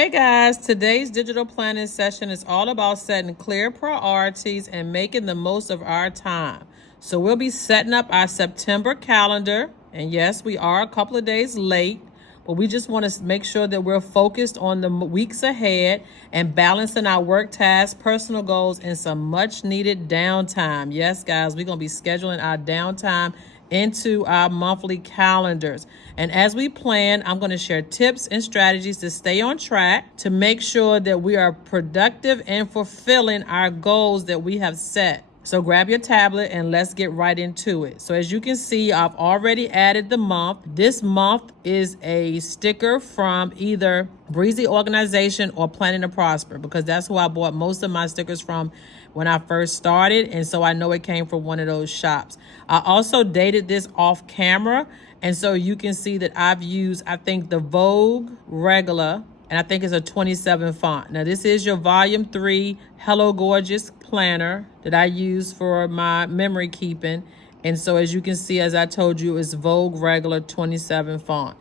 Hey guys, today's digital planning session is all about setting clear priorities and making the most of our time. So we'll be setting up our September calendar. And yes, we are a couple of days late, but we just want to make sure that we're focused on the weeks ahead and balancing our work tasks, personal goals, and some much needed downtime. Yes, guys, we're going to be scheduling our downtime into our monthly calendars. And as we plan, I'm going to share tips and strategies to stay on track to make sure that we are productive and fulfilling our goals that we have set. So grab your tablet and let's get right into it. So as you can see, I've already added the month. This month is a sticker from either Breezy Organization or Planning to Prosper, because that's who I bought most of my stickers from when I first started. And so I know it came from one of those shops. I also dated this off camera. And so you can see that I've used, I think, the Vogue regular, and I think it's a 27 font. Now this is your volume 3 Hello Gorgeous planner that I use for my memory keeping. And so as you can see, as I told you, it's Vogue regular 27 font.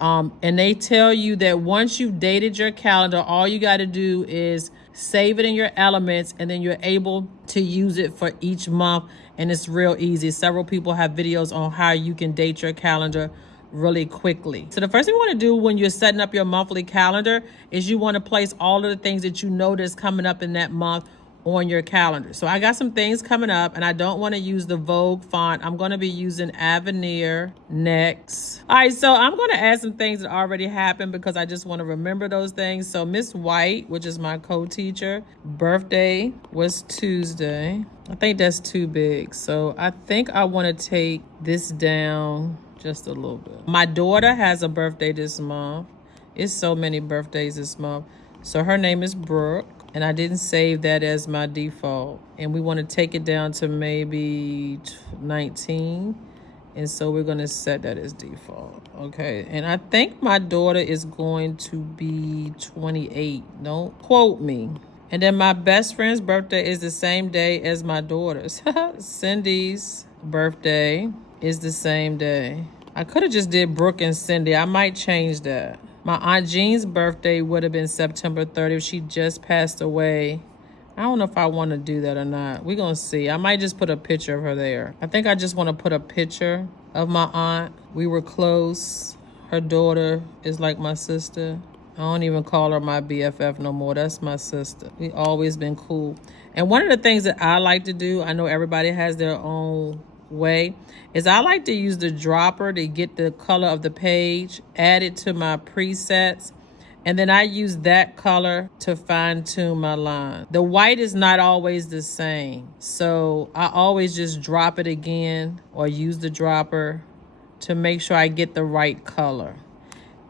And they tell you that once you've dated your calendar, all you got to do is save it in your elements, and then you're able to use it for each month. And it's real easy. Several people have videos on how you can date your calendar really quickly. So the first thing you want to do when you're setting up your monthly calendar is you want to place all of the things that you know that's coming up in that month on your calendar. So I got some things coming up, and I don't want to use the Vogue font. I'm going to be using Avenir next. All right, so I'm going to add some things that already happened because I just want to remember those things. So Miss White, which is my co-teacher, birthday was Tuesday. I think that's too big. So I think I want to take this down just a little bit. My daughter has a birthday this month. It's so many birthdays this month. So her name is Brooke. And I didn't save that as my default. And we want to take it down to maybe 19. And so we're going to set that as default. Okay. And I think my daughter is going to be 28. Don't quote me. And then my best friend's birthday is the same day as my daughter's. Cindy's birthday is the same day. I could have just did Brooke and Cindy. I might change that. My Aunt Jean's birthday would have been September 30th. She just passed away. I don't know if I want to do that or not. We're going to see. I might just put a picture of her there. I think I just want to put a picture of my aunt. We were close. Her daughter is like my sister. I don't even call her my BFF no more. That's my sister. We always been cool. And one of the things that I like to do, I know everybody has their own way, is I like to use the dropper to get the color of the page, add it to my presets, and then I use that color to fine tune my line. The white is not always the same, so I always just drop it again or use the dropper to make sure I get the right color.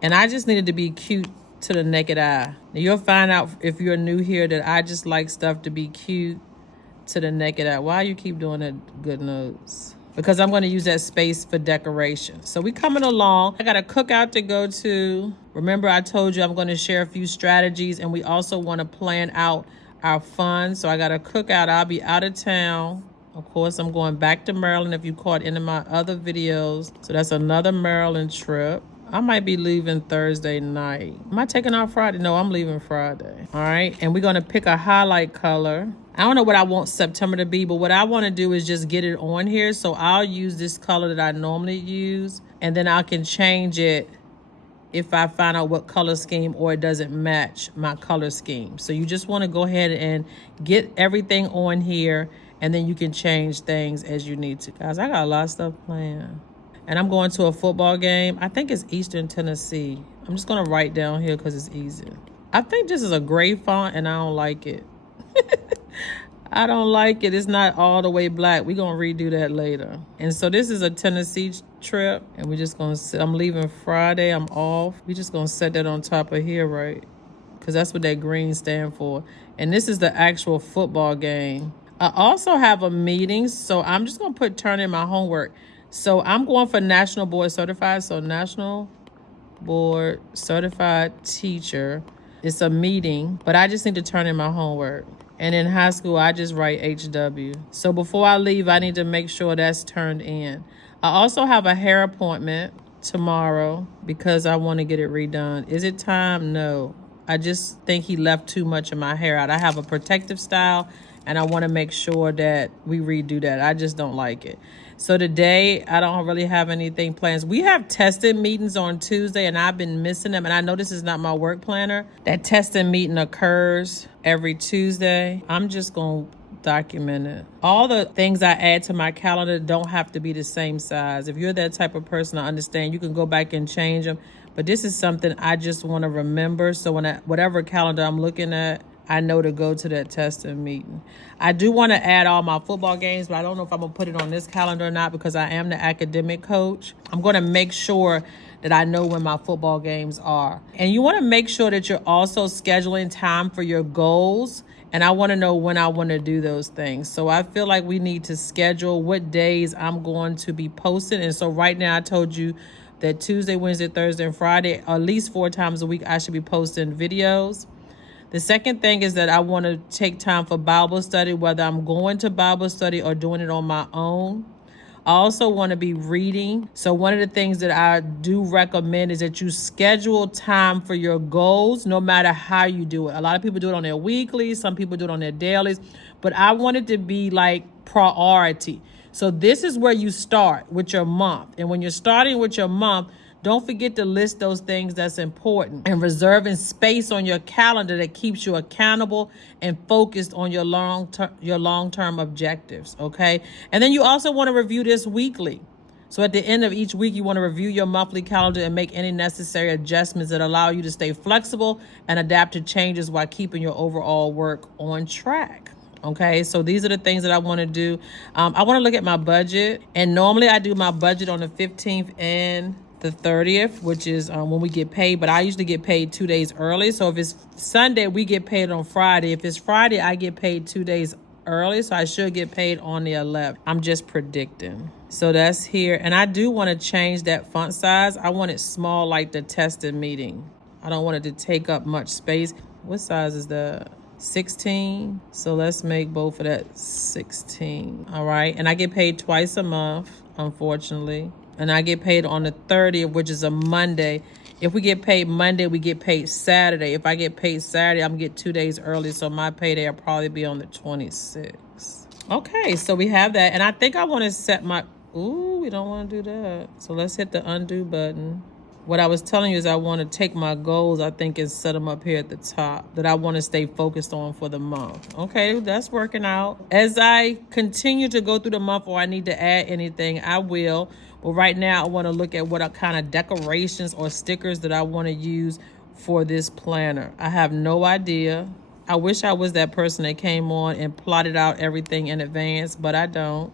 And I just needed to be cute to the naked eye. Now you'll find out if you're new here that I just like stuff to be cute to the naked eye. Why you keep doing that, Goodnotes? Because I'm going to use that space for decoration. So we coming along. I got a cookout to go to. Remember, I told you I'm going to share a few strategies, and we also want to plan out our fun. So I got a cookout. I'll be out of town. Of course, I'm going back to Maryland if you caught any of my other videos. So that's another Maryland trip. I might be leaving Thursday night. Am I taking off Friday? No, I'm leaving Friday. All right. And we're going to pick a highlight color. I don't know what I want September to be, but what I want to do is just get it on here. So I'll use this color that I normally use, and then I can change it if I find out what color scheme or it doesn't match my color scheme. So you just want to go ahead and get everything on here, and then you can change things as you need to. Guys, I got a lot of stuff planned. And I'm going to a football game. I think it's Eastern Tennessee. I'm just going to write down here because it's easy. I think this is a gray font, and I don't like it. I don't like it. It's not all the way black. We're going to redo that later. And so this is a Tennessee trip. And we're just going to, I'm leaving Friday. I'm off. We're just going to set that on top of here, right? Because that's what that green stand for. And this is the actual football game. I also have a meeting. So I'm just going to turn in my homework. So I'm going for National Board Certified. So National Board Certified Teacher. It's a meeting, but I just need to turn in my homework. And in high school, I just write HW. So before I leave, I need to make sure that's turned in. I also have a hair appointment tomorrow because I want to get it redone. Is it time? No. I just think he left too much of my hair out. I have a protective style, and I want to make sure that we redo that. I just don't like it. So today, I don't really have anything planned. We have testing meetings on Tuesday, and I've been missing them. And I know this is not my work planner. That testing meeting occurs every Tuesday. I'm just going to document it. All the things I add to my calendar don't have to be the same size. If you're that type of person, I understand. You can go back and change them. But this is something I just want to remember. So when whatever calendar I'm looking at, I know to go to that testing meeting. I do want to add all my football games, but I don't know if I'm going to put it on this calendar or not because I am the academic coach. I'm going to make sure that I know when my football games are. And you want to make sure that you're also scheduling time for your goals. And I want to know when I want to do those things. So I feel like we need to schedule what days I'm going to be posting. And so right now I told you that Tuesday, Wednesday, Thursday, and Friday, at least 4 times a week, I should be posting videos. The second thing is that I want to take time for Bible study, whether I'm going to Bible study or doing it on my own. I also want to be reading. So one of the things that I do recommend is that you schedule time for your goals, no matter how you do it. A lot of people do it on their weeklies. Some people do it on their dailies. But I want it to be like priority. So this is where you start with your month. And when you're starting with your month, don't forget to list those things that's important and reserving space on your calendar that keeps you accountable and focused on your long-term objectives, okay? And then you also want to review this weekly. So at the end of each week, you want to review your monthly calendar and make any necessary adjustments that allow you to stay flexible and adapt to changes while keeping your overall work on track. Okay, so these are the things that I want to do. I want to look at my budget, and normally I do my budget on the 15th and the 30th, which is when we get paid, but I usually get paid 2 days early. So if it's Sunday, we get paid on Friday. If it's Friday, I get paid 2 days early, so I should get paid on the 11th. I'm just predicting. So that's here, and I do want to change that font size. I want it small like the testing meeting. I don't want it to take up much space. What size is that? 16. So let's make both of that 16. All right, and I get paid twice a month, unfortunately. And I get paid on the 30th, which is a Monday. If we get paid Monday, we get paid Saturday. If I get paid Saturday, I'm going to get 2 days early. So my payday will probably be on the 26th. Okay, so we have that. And I think I want to set my... Ooh, we don't want to do that. So let's hit the undo button. What I was telling you is I want to take my goals, I think, and set them up here at the top that I want to stay focused on for the month. Okay, that's working out. As I continue to go through the month or I need to add anything, I will. But right now, I want to look at what kind of decorations or stickers that I want to use for this planner. I have no idea. I wish I was that person that came on and plotted out everything in advance, but I don't.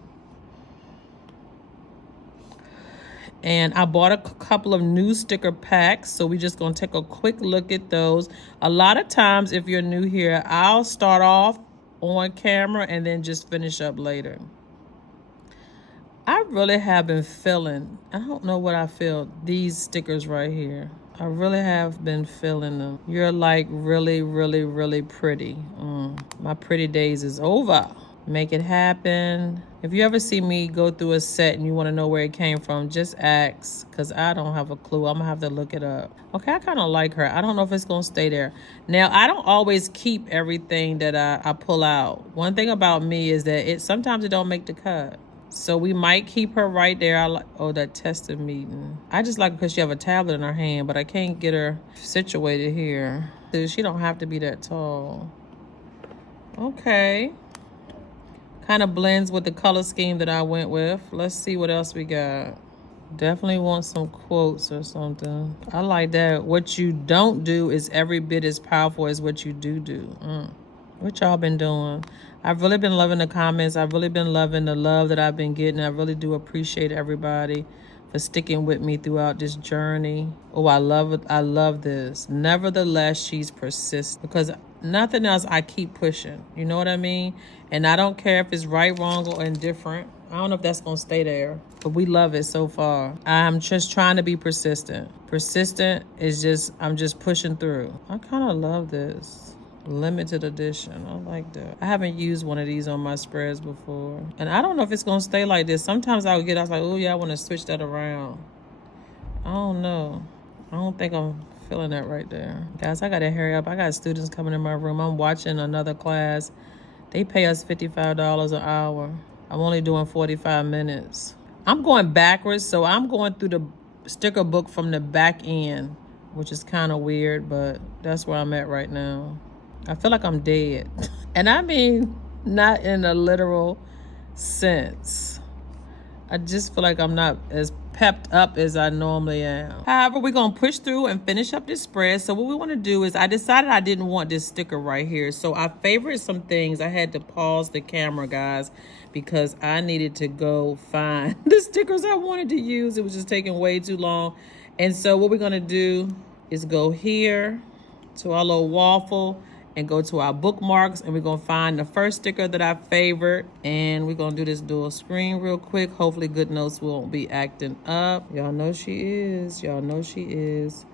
And I bought a couple of new sticker packs, so we're just going to take a quick look at those. A lot of times, if you're new here, I'll start off on camera and then just finish up later. I really have been feeling, I don't know what I feel, these stickers right here. I really have been feeling them. You're like really, really, really pretty. My pretty days is over. Make it happen. If you ever see me go through a set and you want to know where it came from, just ask, because I don't have a clue. I'm going to have to look it up. Okay, I kind of like her. I don't know if it's going to stay there. Now, I don't always keep everything that I pull out. One thing about me is that sometimes it don't make the cut. So we might keep her right there. That testing meeting. I just like because she have a tablet in her hand, but I can't get her situated here. She don't have to be that tall. Okay. Kind of blends with the color scheme that I went with. Let's see what else we got. Definitely want some quotes or something. I like that. What you don't do is every bit as powerful as what you do. What y'all been doing? I've really been loving the comments. I've really been loving the love that I've been getting. I really do appreciate everybody for sticking with me throughout this journey. Oh, I love it. I love this. Nevertheless, she's persistent, because nothing else, I keep pushing. You know what I mean? And I don't care if it's right, wrong, or indifferent. I don't know if that's going to stay there, but we love it so far. I'm just trying to be persistent. Persistent is just, I'm just pushing through. I kind of love this. Limited edition. I like that. I haven't used one of these on my spreads before. And I don't know if it's going to stay like this. Sometimes I was like, oh yeah, I want to switch that around. I don't know. I don't think I'm feeling that right there. Guys, I gotta hurry up. I got students coming in my room. I'm watching another class. They pay us $55 an hour. I'm only doing 45 minutes. I'm going backwards, so I'm going through the sticker book from the back end, which is kind of weird, but that's where I'm at right now. I feel like I'm dead. And I mean, not in a literal sense. I just feel like I'm not as pepped up as I normally am. However, we're gonna push through and finish up this spread. So what we wanna do is, I decided I didn't want this sticker right here. So I favored some things. I had to pause the camera, guys, because I needed to go find the stickers I wanted to use. It was just taking way too long. And so what we're gonna do is go here to our little waffle and go to our bookmarks, and we're gonna find the first sticker that I favored, and we're gonna do this dual screen real quick. Hopefully Goodnotes won't be acting up. Y'all know she is. Y'all know she is.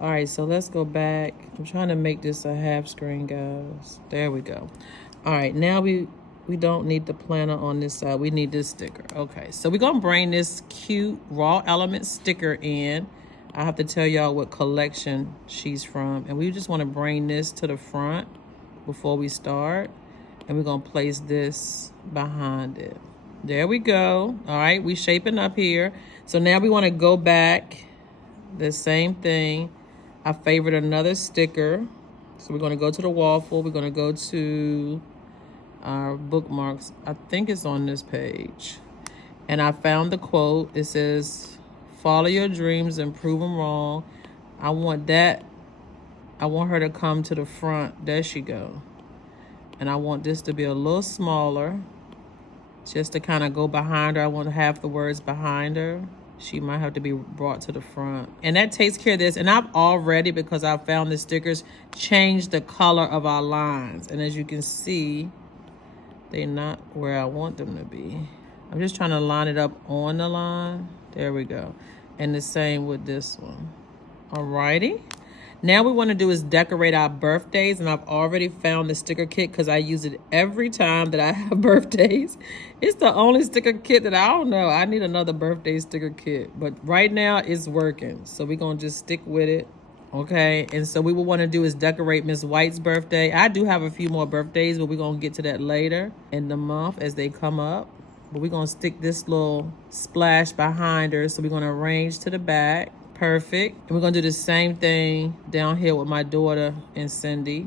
All right, so let's go back. I'm trying to make this a half screen, guys. There we go. All right, now we don't need the planner on this side. We need this sticker. Okay, so we're gonna bring this cute raw element sticker in. I have to tell y'all what collection she's from. And we just want to bring this to the front before we start. And we're going to place this behind it. There we go. All right, we shaping up here. So now we want to go back. The same thing. I favored another sticker. So we're going to go to the waffle. We're going to go to our bookmarks. I think it's on this page. And I found the quote. It says, "Follow your dreams and prove them wrong." I want that. I want her to come to the front. There she go. And I want this to be a little smaller, just to kind of go behind her. I want half the words behind her. She might have to be brought to the front. And that takes care of this. And I've already, because I found the stickers, changed the color of our lines. And as you can see, they're not where I want them to be. I'm just trying to line it up on the line. There we go. And the same with this one. Alrighty. Now we want to do is decorate our birthdays. And I've already found the sticker kit because I use it every time that I have birthdays. It's the only sticker kit that I don't know. I need another birthday sticker kit. But right now it's working. So we're going to just stick with it. Okay. And so what we want to do is decorate Miss White's birthday. I do have a few more birthdays, but we're going to get to that later in the month as they come up. But we're going to stick this little splash behind her. So we're going to arrange to the back. Perfect. And we're going to do the same thing down here with my daughter and Cindy.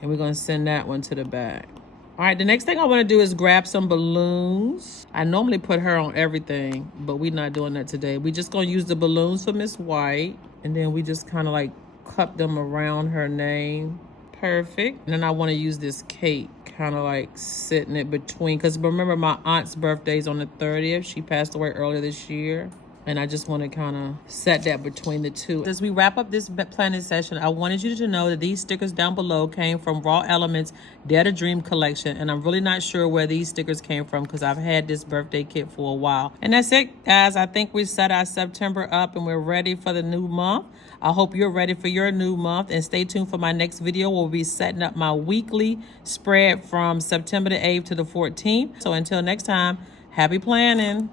And we're going to send that one to the back. All right, the next thing I want to do is grab some balloons. I normally put her on everything, but we're not doing that today. We're just going to use the balloons for Miss White. And then we just kind of like cup them around her name. Perfect. And then I want to use this cake, kind of like sitting it between, because remember my aunt's birthday is on the 30th. She passed away earlier this year. And I just want to kind of set that between the two. As we wrap up this planning session, I wanted you to know that these stickers down below came from Raw Elements Dare to Dream collection. And I'm really not sure where these stickers came from because I've had this birthday kit for a while. And that's it, guys. I think we set our September up and we're ready for the new month. I hope you're ready for your new month. And stay tuned for my next video. We'll be setting up my weekly spread from September the 8th to the 14th. So until next time, happy planning.